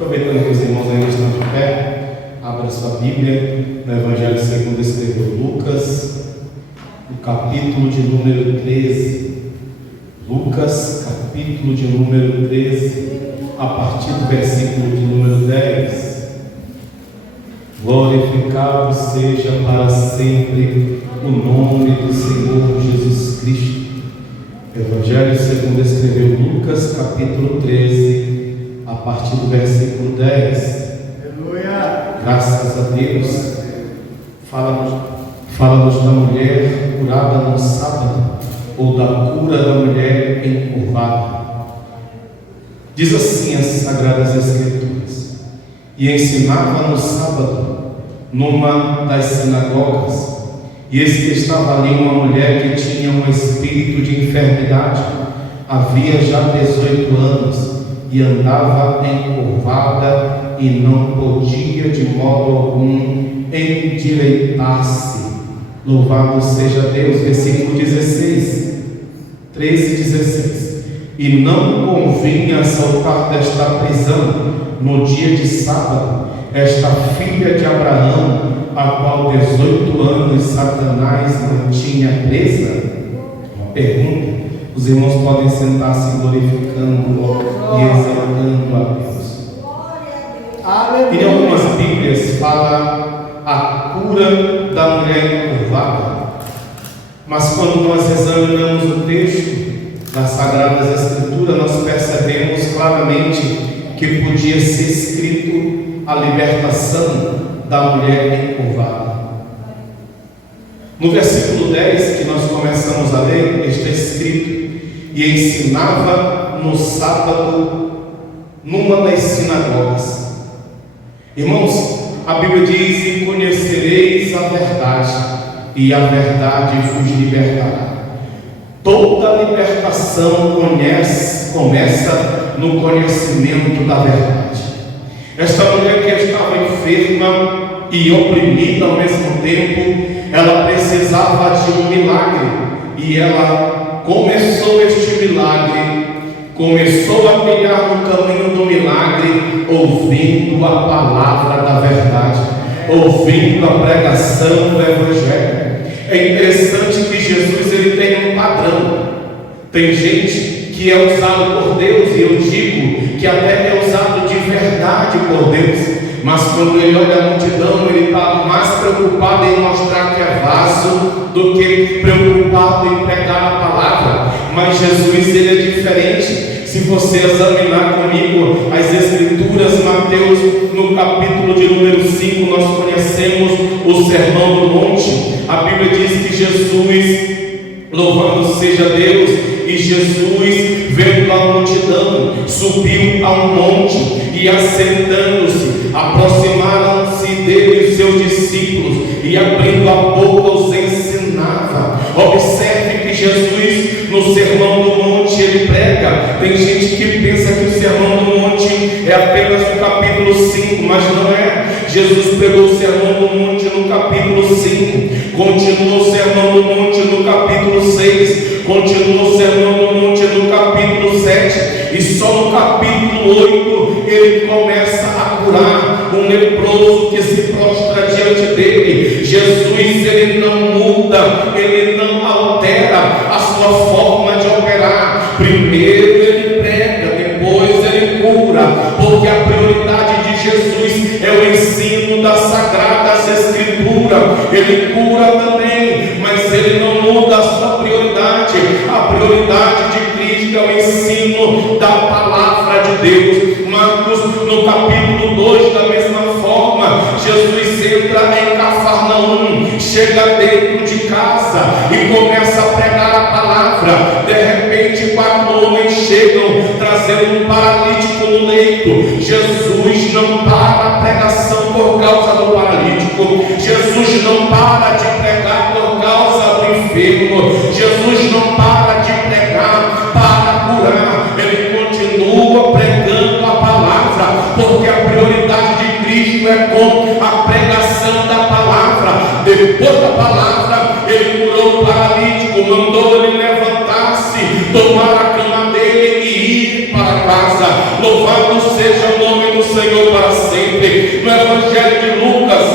Aproveitando que os irmãos ainda estão de pé, abra sua Bíblia no Evangelho segundo escreveu Lucas, no capítulo de número 13. Lucas, capítulo de número 13, a partir do versículo de número 10. Glorificado seja para sempre o nome do Senhor Jesus Cristo. Evangelho segundo escreveu Lucas, capítulo 13, a partir do versículo 10. Aleluia! Graças a Deus. Fala-nos da mulher curada no sábado, ou da cura da mulher encurvada. Diz assim as Sagradas Escrituras: e ensinava no sábado, numa das sinagogas, e eis que estava ali uma mulher que tinha um espírito de enfermidade, havia já 18 anos, e andava encurvada, e não podia de modo algum endireitar-se. Louvado seja Deus. Versículo 16, 13 e 16. E não convinha soltar desta prisão no dia de sábado esta filha de Abraão, a qual 18 anos Satanás não tinha presa? Pergunta. Os irmãos podem sentar-se glorificando e exaltando a Deus. Em algumas Bíblias fala a cura da mulher encurvada, mas quando nós examinamos o texto das Sagradas Escrituras, nós percebemos claramente que podia ser escrito a libertação da mulher encurvada. No versículo 10 que nós começamos a ler, está escrito: e ensinava no sábado numa das sinagogas. Irmãos, a Bíblia diz: e conhecereis a verdade, e a verdade vos libertará. Toda libertação começa no conhecimento da verdade. Esta mulher que estava enferma e oprimida ao mesmo tempo, ela precisava de um milagre, e ela começou este milagre, começou a trilhar no caminho do milagre, ouvindo a palavra da verdade, ouvindo a pregação do Evangelho. É interessante que Jesus ele tem um padrão. Tem gente que é usado por Deus, e eu digo que até é usado de verdade por Deus, mas quando ele olha a multidão, ele está mais preocupado em mostrar que é vaso do que preocupado em pregar a palavra. Mas Jesus ele é diferente. Se você examinar comigo as Escrituras, Mateus, no capítulo de número 5, nós conhecemos o Sermão do Monte. A Bíblia diz que Jesus, louvado seja Deus, e Jesus, vendo a multidão, subiu a um monte, e assentando-se, aproximaram-se dele os seus discípulos, e abrindo a boca os ensinava. Observe que Jesus, no Sermão do Monte, ele prega. Tem gente que pensa que o Sermão do Monte é apenas no capítulo 5, mas não é. Jesus pregou o Sermão do Monte no capítulo 5, continuou o Sermão do Monte no capítulo 6, continuou o Sermão do Monte no capítulo 7, e só no capítulo 8 ele começa a curar um leproso que se prostra diante dele. Jesus ele não muda, ele não altera a sua forma de operar. Primeiro ele prega, depois ele cura, porque a prioridade de Jesus é o ensino das Sagradas Escrituras. Ele cura também, mas ele não muda a sua prioridade. A prioridade de Cristo é o ensino da palavra de Deus. Marcos, no capítulo 2, da mesma forma, Jesus entra em Cafarnaum, chega dentro de casa e começa a pregar a palavra. De repente, 4 homens chegam trazendo um paralítico no leito. Jesus não para a pregação por causa do paralítico. Jesus não para de pregar por causa do enfermo. Jesus não para de pregar para curar. Ele continua pregando a palavra, porque a prioridade de Cristo é com a pregação da palavra. Depois da palavra, ele curou o paralítico, mandou ele levantar-se, tomar a cama dele e ir para casa. Louvado seja o nome do Senhor para sempre. No Evangelho de Lucas,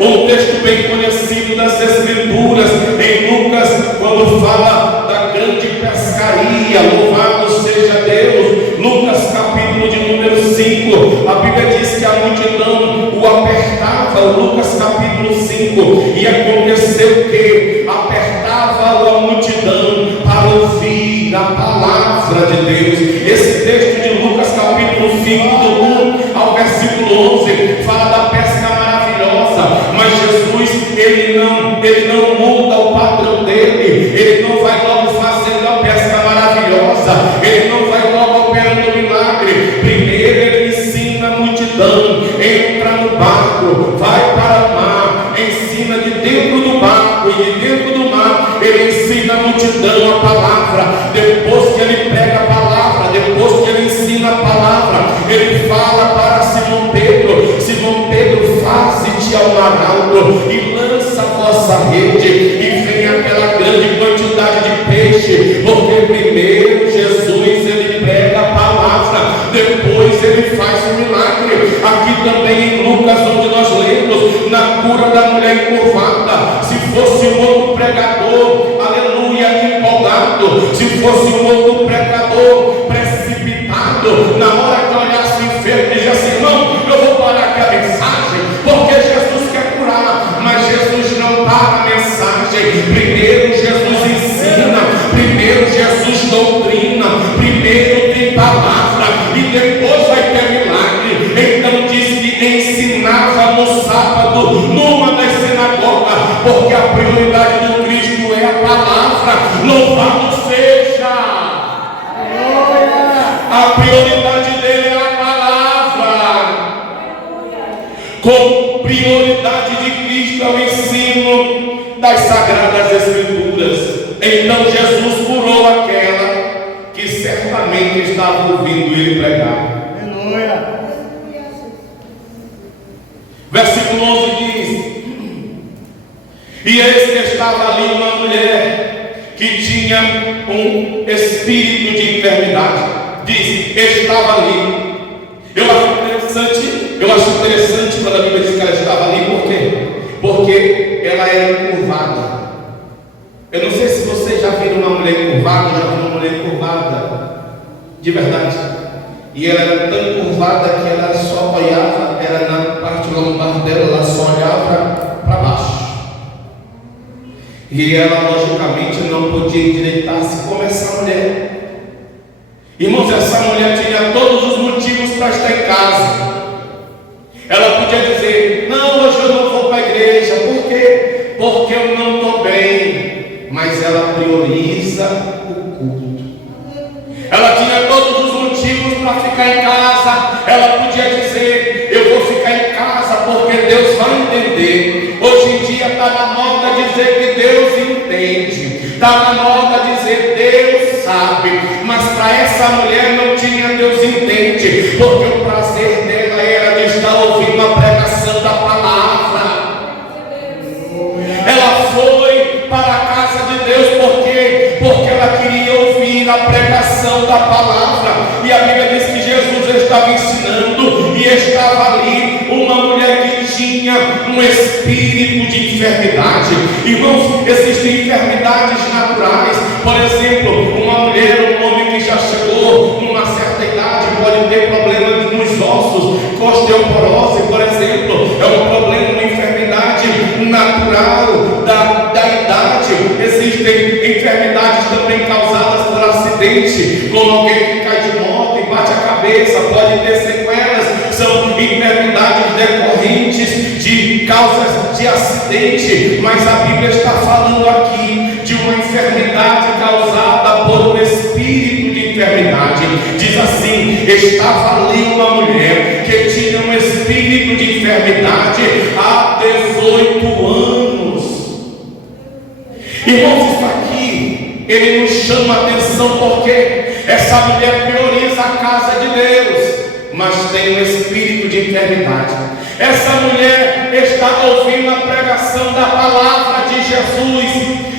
um texto bem conhecido das Escrituras, em Lucas, quando fala da grande pescaria, louvado seja Deus, Lucas capítulo de número 5, a Bíblia diz que a multidão o apertava, Lucas capítulo 5, e aconteceu que apertava a multidão para ouvir a palavra de Deus. Esse texto de Lucas capítulo 5, do 1 ao versículo 11, fala da pesca maravilhosa, mas Jesus, ele não muda o padrão dele, ele não vai logo fazendo a pesca maravilhosa, ele não vai logo operando o milagre. Primeiro ele ensina a multidão, entra no barco, vai para o mar, ensina de dentro do barco, e de dentro do mar ele ensina a multidão a palavra. Depois que ele prega a palavra, depois que ele ensina a palavra, ele fala para Simão Pedro: Simão Pedro, faze-te ao mar alto e lança a vossa rede, e vem aquela grande quantidade de peixe, porque primeiro Jesus ele prega a palavra, depois ele faz o milagre. Aqui também em Lucas, onde nós lemos na cura da mulher encurvada, se fosse um outro pregador, aleluia, empolgado, se fosse um outro pregador precipitado, na hora que olhasse o enfermo, dizia assim: não, eu vou parar aqui a mensagem, porque Jesus quer curar. Mas Jesus não para a mensagem. Primeiro Jesus ensina, primeiro Jesus doutrina, primeiro tem palavra e depois vai ter milagre. Então diz que ensinava no sábado numa das sinagogas, porque a prioridade do Cristo é a palavra. Louvado seja! A prioridade dele é a palavra. Com prioridade de Cristo é o ensino das Sagradas Escrituras. Então Jesus curou aquela que certamente estava ouvindo ele pregar. Aleluia. Versículo 11 diz: e eis que estava ali uma mulher que tinha um espírito de enfermidade. Diz, estava ali. Eu acho interessante quando a Bíblia diz que ela estava ali. Por quê? Porque ela era encurvada. Eu não sei se vocês já viram uma mulher encurvada, de verdade. E ela era tão encurvada que ela só apoiava, era na parte lombar dela, ela só olhava para baixo. E ela, logicamente, não podia endireitar-se como essa mulher. Irmãos, essa mulher tinha todos os motivos para estar em casa. Ela podia dizer: não, hoje eu não vou para a igreja. Por quê? Porque eu não estou bem. Mas ela prioriza o culto. Ela tinha todos os motivos para ficar em casa. Ela podia dizer: eu vou ficar em casa porque Deus vai entender. Hoje em dia está na moda dizer que Deus entende, está na moda dizer Deus sabe. Mas para essa mulher não tinha Deus entende, porque o prazer dela era de estar ouvindo a pregação da palavra. Ela foi para a casa de Deus porque ela queria ouvir a pregação da palavra. E a Bíblia diz que Jesus estava ensinando, e estava ali uma mulher que tinha um espírito de enfermidade. Irmãos, existem enfermidades naturais. Por exemplo, uma mulher, um homem que já chegou numa certa idade pode ter problemas nos ossos. Osteoporose, por exemplo, é um problema, uma enfermidade natural da idade. Existem enfermidades também causadas por acidente, como alguém que cai de moto e bate a cabeça, pode ter sequelas. São enfermidades decorrentes de causas de acidente. Mas a Bíblia está falando aqui de uma enfermidade causada por um espírito de enfermidade. Diz assim: estava ali uma mulher que tinha um espírito de enfermidade há 18 anos. Irmãos, isso aqui, ele nos chama a atenção porque essa mulher prioriza a casa de Deus, mas tem um espírito de enfermidade. Essa mulher está ouvindo a pregação da palavra de Jesus,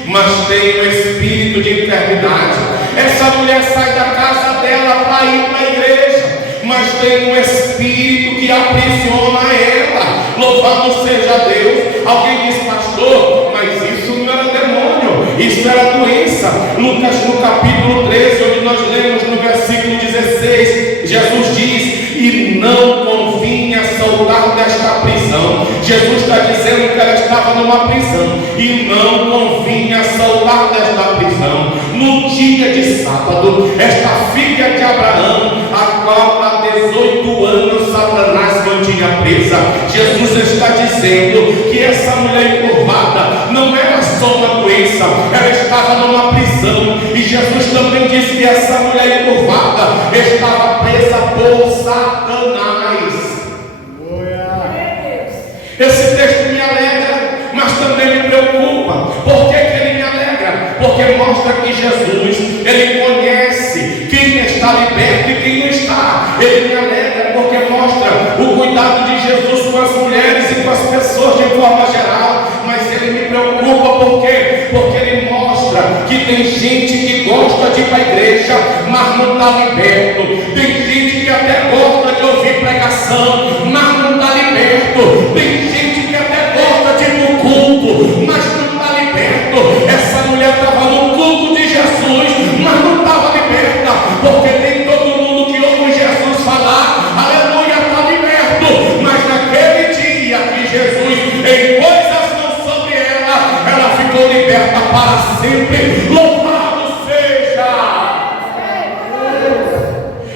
mas tem um espírito de enfermidade. Essa mulher sai da casa dela para ir para a igreja, mas mas tem um espírito que aprisiona ela. Louvado seja Deus. Alguém diz: pastor, mas isso não era demônio, isso era doença. Lucas no capítulo 13, onde nós lemos no versículo 16, Jesus diz: e não convinha soltar desta prisão. Jesus está dizendo que ela estava numa prisão e não convinha soltar desta prisão. No dia de sábado, esta filha de Abraão, a qual há 18 anos Satanás mantinha presa, Jesus está dizendo que essa mulher encurvada não era só uma doença, ela estava numa prisão. E Jesus também disse que essa mulher encurvada estava presa por Satanás. Esse texto me alegra, mas também me preocupa. Por que ele me alegra? Porque mostra que Jesus, ele conhece quem está liberto e quem não está. Ele me alegra porque mostra o cuidado de Jesus com as mulheres e com as pessoas de forma geral. Mas ele me preocupa porque ele mostra que tem gente que gosta de ir para a igreja, mas não está liberto. Tem gente que até gosta de ouvir pregação, mas não está liberto. Tem gente que até gosta de ir para o culto, mas não está liberto. Essa mulher estava no culto de Jesus, mas não estava liberta, porque nem todo mundo que ouve Jesus falar, aleluia, está liberto. Mas naquele dia que Jesus impôs as mãos sobre ela, ela ficou liberta para sempre. Louvado seja!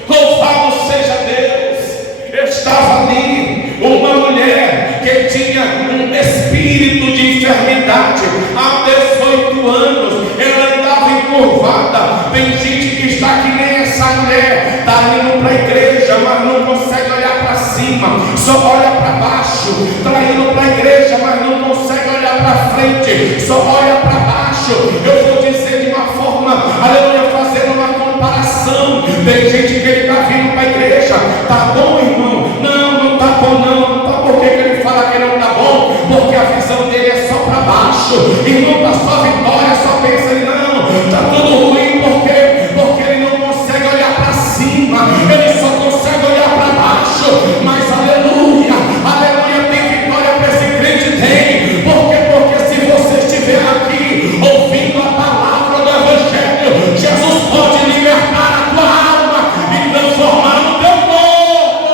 Louvado seja Deus! Estava ali uma mulher que tinha um espírito de enfermidade há 18 anos. Ela andava encurvada. Tem gente que está que nem essa mulher, está indo para a igreja, mas não consegue olhar para cima, só olha para baixo. Está indo para a igreja, mas não consegue olhar para frente, só olha para baixo. Eu vou dizer de uma forma, aleluia, fazendo uma comparação. Tem gente que ele está vindo para a igreja, tá bom, irmão? Não tá bom, não. Tá, por que ele fala que não tá bom? Porque a visão dele é só para baixo. Irmão, tá só vitória, só pensa ele, não, tá tudo ruim. Por quê? Porque ele não consegue olhar para cima, ele só consegue olhar para baixo. Mas aleluia, aleluia, tem vitória para esse crente? Tem. Por quê? Porque se você estiver aqui ouvindo a palavra do Evangelho, Jesus pode libertar a tua alma e transformar no teu corpo.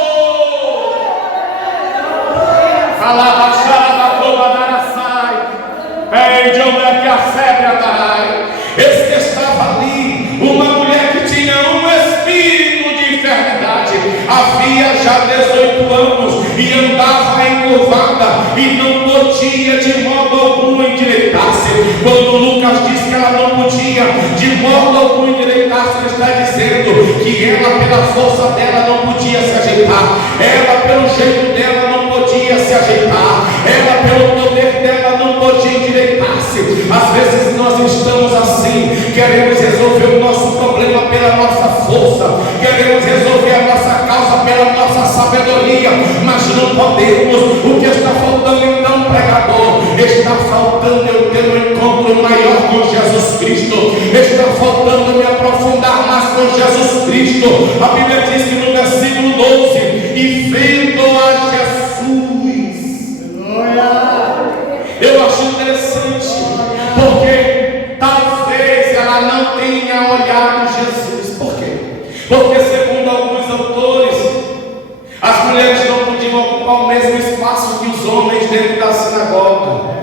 Fala, baixada da boa da sai. Ei, de onde é que a febre atarai? Esse que estava ali, uma mulher que tinha um espírito de enfermidade, havia já 18 anos e andava encurvada e não podia de modo algum endireitar-se. Quando Lucas diz que ela não podia de modo algum endireitar-se, ele está dizendo que ela, pela força dela, não podia se ajeitar, ela, pelo jeito dela, não podia se ajeitar, ela, pelo poder dela, não podia endireitar-se. Às vezes nós estamos assim, queremos resolver o nosso problema pela nossa força, queremos resolver a nossa causa pela nossa sabedoria, mas não podemos. O que está faltando então, pregador? Está faltando eu ter um encontro maior com Jesus Cristo, está faltando me aprofundar mais com Jesus Cristo. A Bíblia diz que no versículo 12: e vendo a Jesus. Eu acho interessante, porque talvez ela não tenha olhado Jesus. Por quê? Porque segundo alguns autores, as mulheres não podiam ocupar o mesmo espaço que os homens dentro da sinagoga.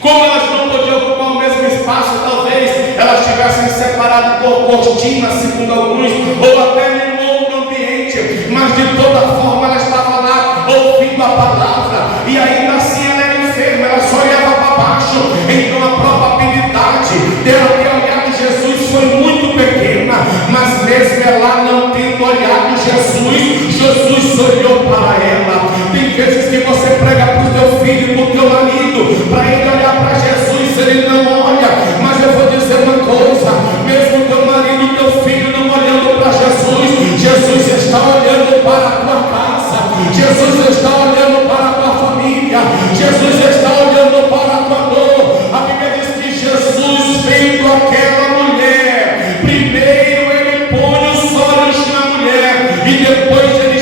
Como elas não podiam ocupar o mesmo espaço, talvez elas tivessem separado por cortinas, segundo alguns, ou até num outro ambiente, mas de toda forma ela estava lá ouvindo a palavra, e ainda assim ela era enferma, ela só olhava para baixo. Então a probabilidade dela ter olhado Jesus foi muito pequena, mas mesmo ela não tendo olhado Jesus, Jesus olhou para ela. Tem vezes que você prega para o teu filho, para o teu marido, para ele olhar para Jesus, ele não olha. Mas eu vou dizer uma coisa: mesmo teu marido, teu filho não olhando para Jesus, Jesus está olhando para a tua casa, Jesus está olhando para a tua família, Jesus está olhando para a tua dor. A Bíblia diz que Jesus, vendo aquela mulher, primeiro ele põe os olhos na mulher e depois ele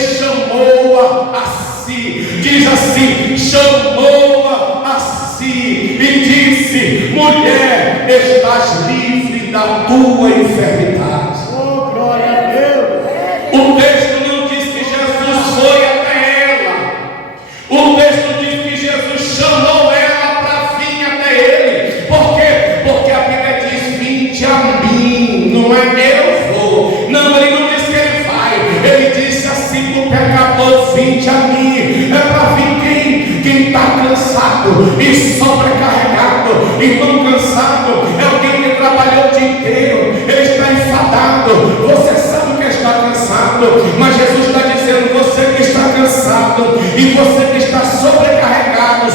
mulher, estás livre da tua enfermidade. Oh, glória a Deus. O texto não diz que Jesus foi até ela. O texto diz que Jesus chamou ela para vir até ele. Por quê? Porque a Bíblia diz: vinde a mim. Não é eu vou. Não, ele não diz que ele vai. Ele disse assim para o pecador: vinde a mim. É para vir quem está cansado e sobrecarregado. Irmão, cansado é alguém que trabalhou o dia inteiro. Ele está enfadado. Você sabe que está cansado, mas Jesus está dizendo: você que está cansado e você que está sobrecarregado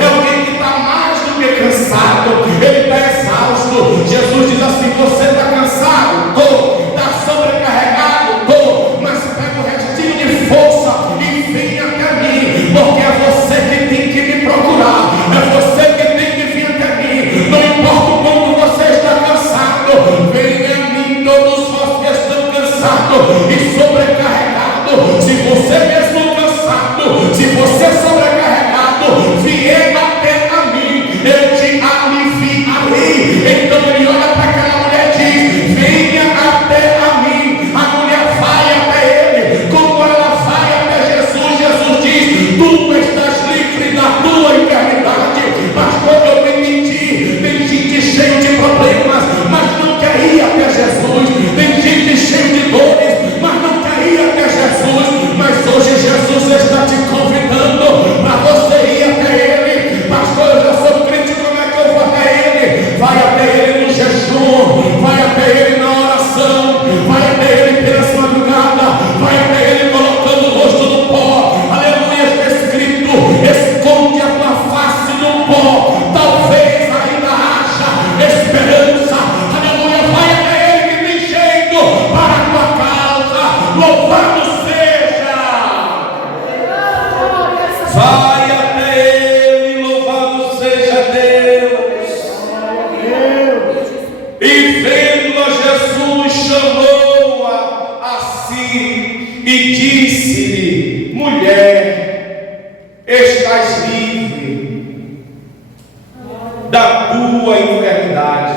é alguém que está mais do que cansado, ele está exausto. Jesus diz assim: você está cansado? Estou. Está sobrecarregado? Estou. Mas pega o restinho de força e vem até mim, porque é você que tem que me procurar, é você que tem que vir até mim. Não importa o quanto você está cansado, venha a mim, todos vós que estão cansados e sobrecarregados. Se você mesmo cansado, se você sobrecarregado, vier até a mim, eu te aliviarei. Então ele olha para aquela mulher e diz: venha até a mim. A mulher vai até ele. Como ela vai até Jesus, Jesus diz: tu estás livre da tua enfermidade. Pastor, eu me entendi. Tem gente cheia de problemas, mas não quer ir até Jesus. Tem gente cheia de dores, mas não quer ir até Jesus. Mas hoje Jesus está te convidando para você ir até ele. Pastor, eu já sou crente, como é que eu vou até ele? Vai até ele no jejum, vai até ele na oração, vai até ele pela madrugada, vai até ele colocando o rosto no pó. Aleluia, está escrito: esconde a tua face no pó, talvez ainda haja esperança. Aleluia, vai até ele que tem jeito para a tua causa. Louvado seja! Vai até ele, louvado seja Deus. E vendo-a, Jesus chamou-a a si e disse-lhe: mulher, estás livre da tua enfermidade.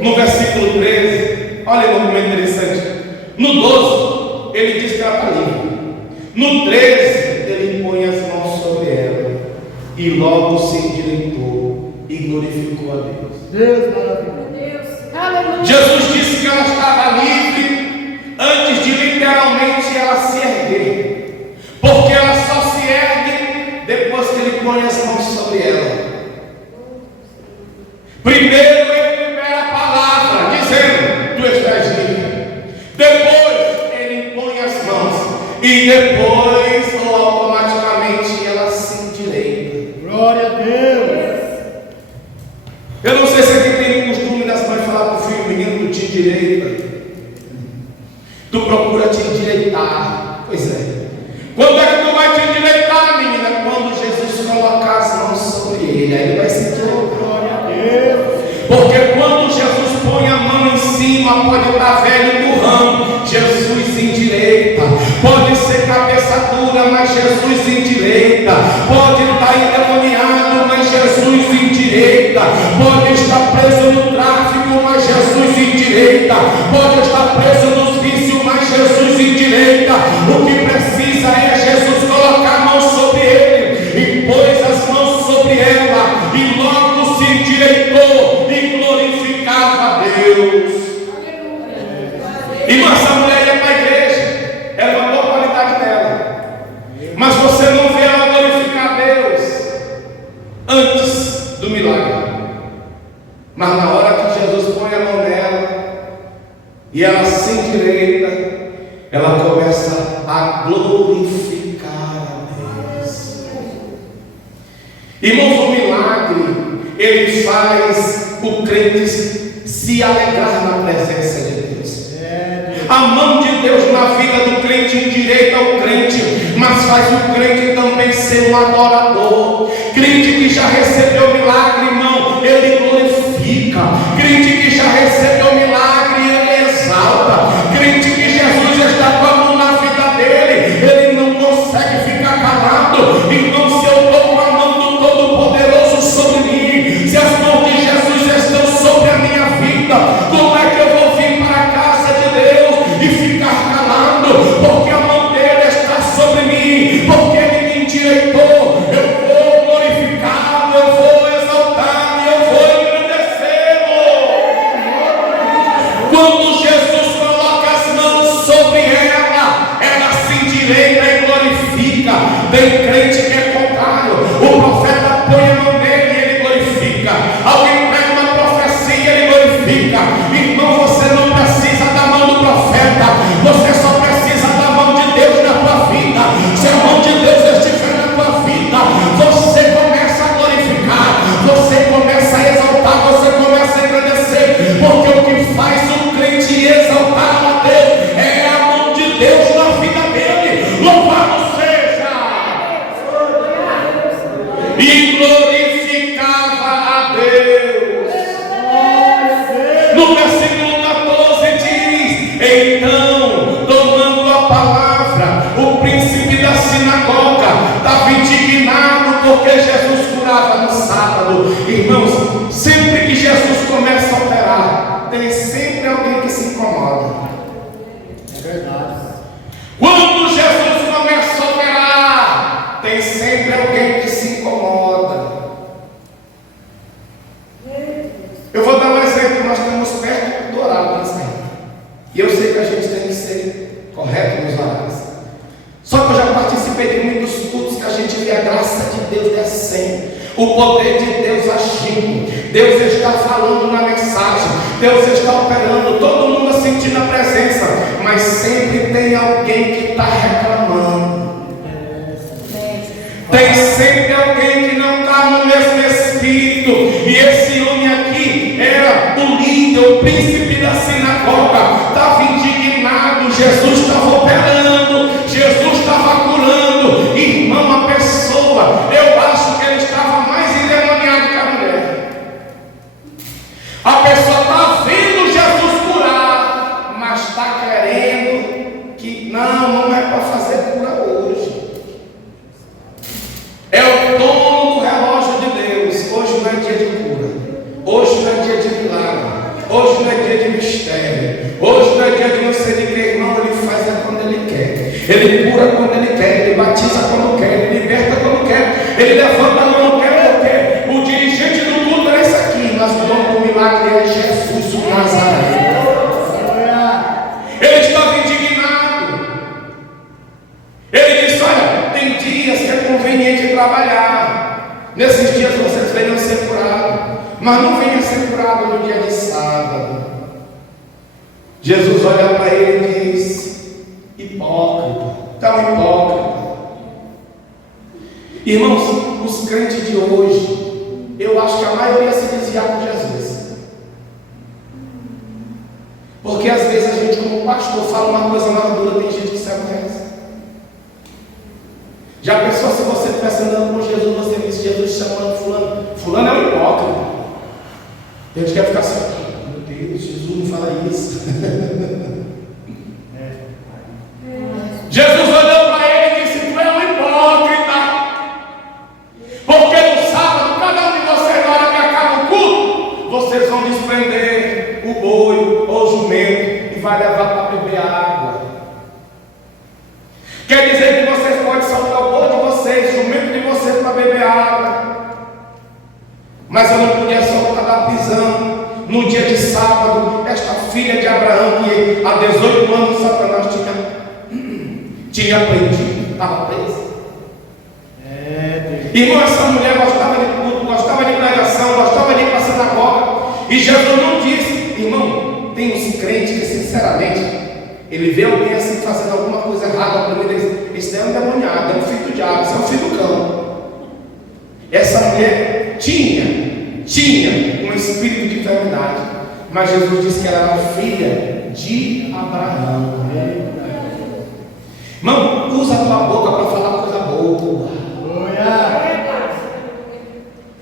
No versículo 13, olha como é interessante. No 12, ele diz que ela está livre. No 13, ele põe as mãos sobre ela e logo se endireitou e glorificou a Deus. Deus maravilhoso. Jesus disse que ela estava livre antes de literalmente ela se erguer, porque ela só se ergue depois que ele põe as mãos sobre ela. Primeiro ele libera a palavra dizendo: tu estás livre. Depois ele impõe as mãos e depois ou automaticamente ela se endireita. Glória a Deus. Eu não sei se aqui tem o costume das mães falar para o filho: menino, tu te endireita, tu procura te endireitar. Pois é. Quando é que tu vai te endireitar, menina? Quando Jesus colocar as mãos sobre ele, aí ele vai se endireitar. Glória a Deus. Porque quando Jesus põe a mão em cima, pode estar velho do ramo, Jesus endireita. Pode ser cabeça dura, mas Jesus endireita. Pode estar endemoniado, mas Jesus endireita. Pode estar preso no tráfico, mas Jesus endireita. Pode estar preso nos vícios, mas Jesus endireita. O que precisa é Jesus colocar a mão sobre ele e pôs as mãos sobre ela e logo se endireitou e glorificava a Deus. Irmã, essa mulher ia para a igreja, ela mandou a qualidade dela, mas você não vê ela glorificar a Deus antes do milagre. Mas na hora que Jesus põe a mão nela e ela se endireita, ela começa a glorificar a Deus. Irmãos, o milagre, ele faz o crente se alegrar na presença de Deus. A mão de Deus na vida do crente endireita o crente, mas faz o crente também ser um adorador. Crente que já recebeu milagre, irmão, ele glorifica. Crente que já recebeu milagre, ele exalta. Crente que Jesus está com a mão na vida dele, ele não consegue ficar calado. Então, se eu estou com a mão do Todo-Poderoso sobre mim, Tem crente que é contrário. O profeta põe a mão nele e ele glorifica. Alguém pega uma profecia e ele glorifica. Irmão, você não precisa da mão do profeta, você só precisa da mão de Deus na tua vida. Se a mão de Deus estiver na tua vida, você começa a glorificar, você começa a exaltar, você começa a engrandecer, porque o que faz o crente exaltar a Deus é a mão de Deus na vida dele. Louvado seja! E glorificava a Deus. No versículo 14 diz: então, tomando a palavra, o príncipe da sinagoga estava indignado porque Jesus curava no sábado. Irmãos, sempre que Jesus começa a operar, tem sempre alguém que se incomoda. É verdade. Quando Jesus começa a operar, tem sempre alguém que se incomoda. Eu vou dar um exemplo. Nós estamos perto do horário nesse tempo, e eu sei que a gente tem que ser correto nos horários. Só que eu já participei de muitos cultos que a gente vê a graça de Deus descendo, o poder de Deus agindo, Deus está falando na mensagem, Deus está operando, todo mundo sentindo a presença, mas sempre tem alguém que está reclamando. Tem sempre alguém que não está no mesmo espírito. E esse homem aqui era o líder, o príncipe da sinagoga, estava indignado. Jesus estava operando, Jesus estava curando. Irmão, a pessoa, eu acho que ele estava mais endemoniado que a mulher. A pessoa está vendo Jesus curar, mas está querendo que não é para fazer cura hoje. É o dono do relógio de Deus. Hoje não é dia de cura, hoje não é dia de milagre, hoje não é dia de mistério, hoje não é dia de não sei de que. Irmão, ele faz quando ele quer, ele cura quando ele quer, ele batiza quando quer, ele liberta quando quer, ele levanta a mão quando quer. O dirigente do culto é esse aqui, mas o dono do milagre é Jesus o Nazareno. Ele estava indignado. Ele disse: olha, tem dias que é conveniente trabalhar, nesses dias vocês venham ser curados, mas não venham ser curados no dia de sábado. Jesus olha para ele e diz: hipócrita, tão hipócrita. Irmãos, os crentes de hoje, eu acho que a maioria se desvia com Jesus, porque às vezes a gente, como pastor, fala uma coisa mais dura, tem gente que se aborrece. Já pensou se você estivesse andando com Jesus, você disse Jesus chamando fulano? Fulano é um hipócrita. A gente quer ficar assim: meu Deus, Jesus não fala isso. Jesus olhou para ele e disse: tu é um hipócrita, porque no sábado, cada um de vocês, na hora que acaba o culto, vocês vão desprender o boi ou o jumento e vai levar para beber água. Quer dizer que vocês podem soltar o boi de vocês, o jumento de vocês para beber água, mas eu não podia soltar da prisão no dia de sábado esta filha de Abraão, que há 18 anos Satanás tinha prendido, estava presa. Irmão, essa mulher gostava de culto, gostava de pregação, gostava de ir para a sinagoga, e Jesus não disse. Irmão, tem uns crentes que sinceramente, ele vê alguém assim fazendo alguma coisa errada, esse é um demoniado, é um filho do diabo, esse é um filho do cão. Essa mulher tinha um espírito de enfermidade, mas Jesus disse que ela era filha de Abraão. Irmão, usa a tua boca para falar coisa boa.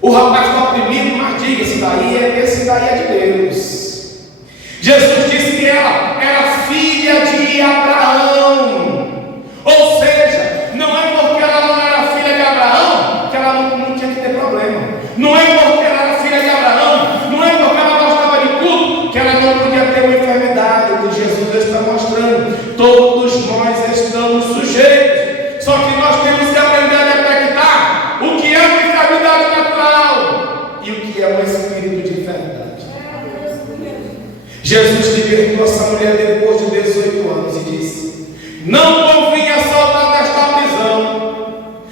O rapaz está oprimido, mas diga: esse daí é de Deus. Jesus disse que ela era filha de Abraão. Ou seja, não é porque ela não era filha de Abraão que ela não tinha que ter problema. Não é porque ela era filha de Abraão, não é porque ela gostava de culto que ela não podia ter uma enfermidade. O que Jesus está mostrando: todos nós estamos sujeitos, só que nós temos que aprender a detectar o que é uma enfermidade natural e o que é um espírito de enfermidade. Jesus libertou essa mulher depois de 18 anos e disse: não convinha soltar desta prisão,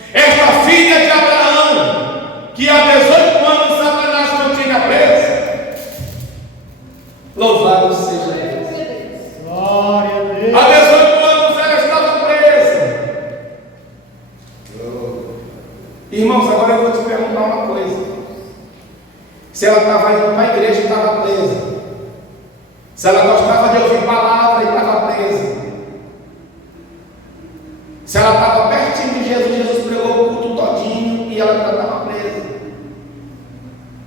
Irmãos, agora eu vou te perguntar uma coisa. Se ela estava indo para a igreja e estava presa. Se ela gostava de ouvir palavra e estava presa. Se ela estava pertinho de Jesus, Jesus pregou o culto todinho e ela ainda estava presa.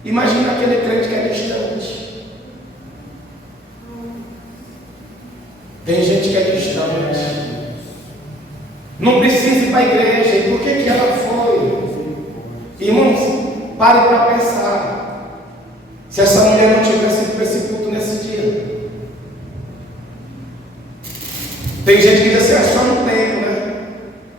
Imagina aquele crente que é distante. Tem gente que é distante. Não precisa ir para a igreja. E por que ela foi? Irmãos, pare para pensar. Se essa mulher não tivesse ido para esse culto nesse dia. Tem gente que diz assim, é só no tempo, né?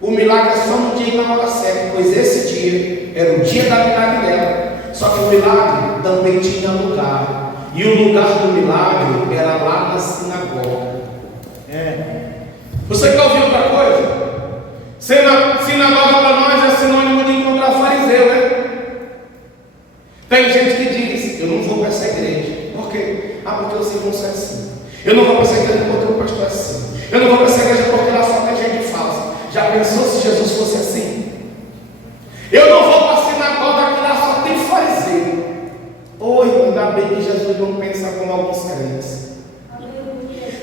O milagre é só no dia e na hora certa. Pois esse dia era o dia da milagre dela. Só que o milagre também tinha lugar. E o lugar do milagre era lá na sinagoga. Você quer ouvir outra coisa? Sinagoga para nós é sinônimo de encontrar fariseu, né? Tem gente que diz, eu não vou para essa igreja. Por quê? Porque os irmãos são assim. Eu não vou para essa igreja porque o pastor é assim. Eu não vou para essa igreja porque lá só tem gente falsa. Já pensou se Jesus fosse assim? Eu não vou para a sinagoga que lá só tem fariseu. Oi, ainda bem que Jesus não pensa como alguns crentes.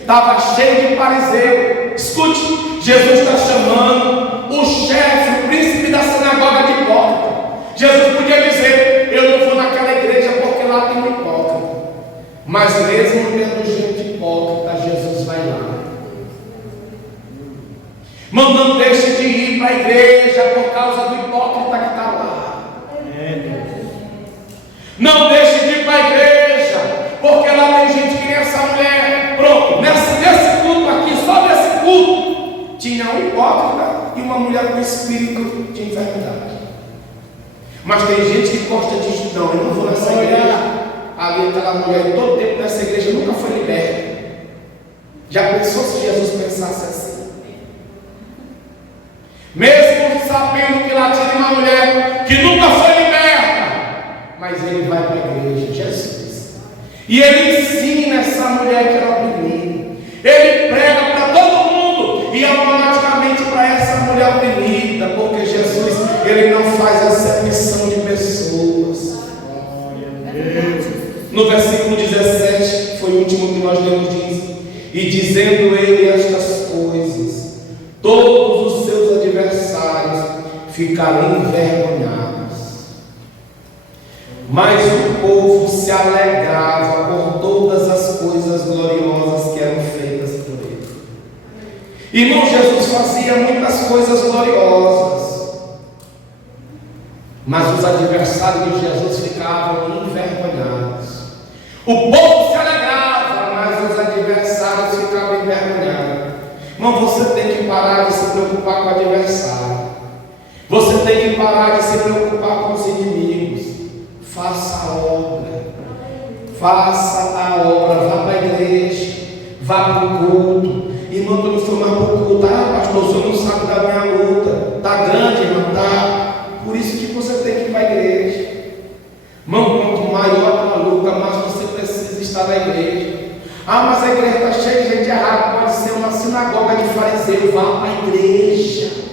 Estava cheio de fariseu. Escute, Jesus está chamando o chefe, o príncipe da sinagoga de hipócrita. Jesus podia dizer, eu não vou naquela igreja porque lá tem um hipócrita. Mas mesmo tendo gente hipócrita, Jesus vai lá. Mas não deixe de ir para a igreja por causa do hipócrita que está lá. Não deixe de ir para a igreja porque lá tem gente que nem essa mulher. Pronto, nesse culto aqui, só nesse culto, tinha um hipócrita e uma mulher com espírito de enfermidade. Mas tem gente que gosta de não, eu não vou nessa igreja. Ali aquela mulher todo tempo nessa igreja nunca foi liberta. Já pensou se Jesus pensasse assim? Mesmo sabendo que lá tinha uma mulher que nunca foi liberta, mas ele vai para a igreja, Jesus. E ele ensina essa mulher que era oprimida. Ele prega para todo mundo e automaticamente para essa mulher oprimida, porque Jesus, ele não faz acepção de pessoas. No versículo 17, foi o último que nós lemos, diz: e dizendo ele estas coisas, todos os seus adversários ficaram envergonhados. Mas o povo se alegrava por todas as coisas gloriosas que eram feitas por ele. Irmão, Jesus fazia muitas coisas gloriosas, mas os adversários de Jesus ficavam envergonhados. O povo se alegrava, mas os adversários ficavam envergonhados. Irmão, você tem que parar de se preocupar com o adversário. Você tem que parar de se preocupar com os inimigos. Faça a obra. Faça a obra. Vá para a igreja. Vá para o culto. Irmão, tu não foi mais para o culto. Ah, pastor, o senhor não sabe da minha luta. Está grande, irmão, tá? Por isso que você tem que ir para a igreja. Irmão, quanto maior a luta, mais você precisa estar na igreja. Ah, mas a igreja está cheia de gente errada. Pode ser uma sinagoga de fariseu. Vá para a igreja.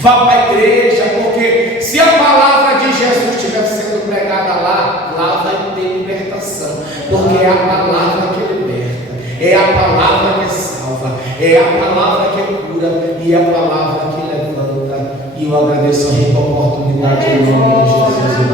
Vá para a igreja, porque se a palavra de Jesus estiver sendo pregada lá, lá vai ter libertação. Porque é a palavra que liberta, é a palavra que salva, é a palavra que cura e é a palavra que levanta. E eu agradeço a rica oportunidade em nome de Jesus.